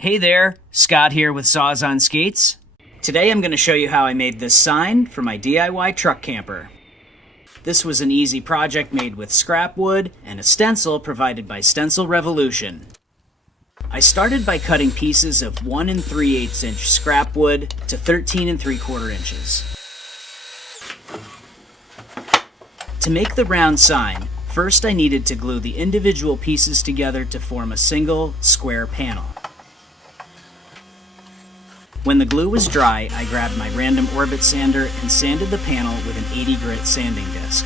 Hey there, Scott here with Saws on Skates. Today I'm going to show you how I made this sign for my DIY truck camper. This was an easy project made with scrap wood and a stencil provided by Stencil Revolution. I started by cutting pieces of 1 3/8 inch scrap wood to 13 3/4 inches. To make the round sign, first I needed to glue the individual pieces together to form a single square panel. When the glue was dry, I grabbed my random orbit sander and sanded the panel with an 80 grit sanding disc.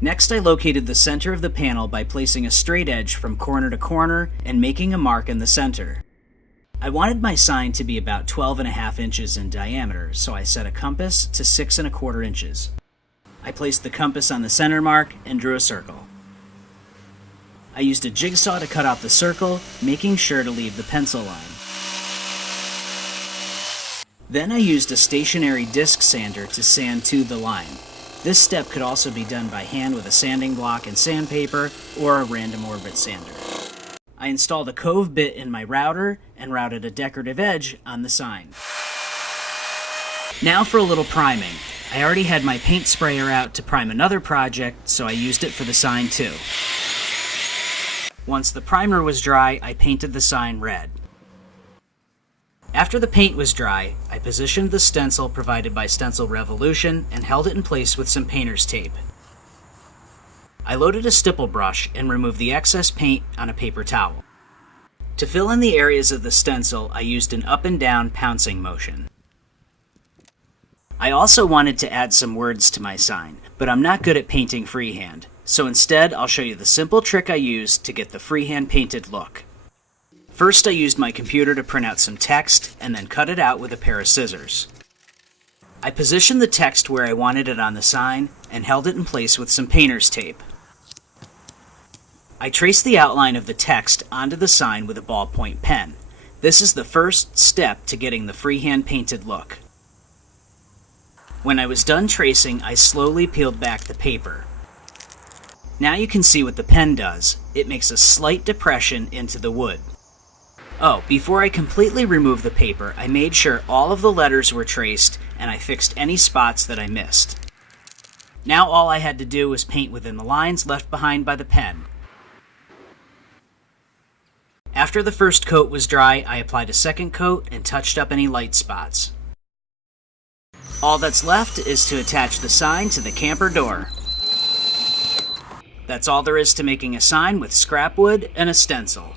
Next, I located the center of the panel by placing a straight edge from corner to corner and making a mark in the center. I wanted my sign to be about 12.5 inches in diameter, so I set a compass to 6 1/4 inches. I placed the compass on the center mark and drew a circle. I used a jigsaw to cut out the circle, making sure to leave the pencil line. Then I used a stationary disc sander to sand to the line. This step could also be done by hand with a sanding block and sandpaper or a random orbit sander. I installed a cove bit in my router and routed a decorative edge on the sign. Now for a little priming. I already had my paint sprayer out to prime another project, so I used it for the sign too. Once the primer was dry, I painted the sign red. After the paint was dry, I positioned the stencil provided by Stencil Revolution and held it in place with some painter's tape. I loaded a stipple brush and removed the excess paint on a paper towel. To fill in the areas of the stencil, I used an up and down pouncing motion. I also wanted to add some words to my sign, but I'm not good at painting freehand, so instead I'll show you the simple trick I used to get the freehand painted look. First, I used my computer to print out some text and then cut it out with a pair of scissors. I positioned the text where I wanted it on the sign and held it in place with some painter's tape. I traced the outline of the text onto the sign with a ballpoint pen. This is the first step to getting the freehand painted look. When I was done tracing, I slowly peeled back the paper. Now you can see what the pen does. It makes a slight depression into the wood. Oh, before I completely removed the paper, I made sure all of the letters were traced and I fixed any spots that I missed. Now all I had to do was paint within the lines left behind by the pen. After the first coat was dry, I applied a second coat and touched up any light spots. All that's left is to attach the sign to the camper door. That's all there is to making a sign with scrap wood and a stencil.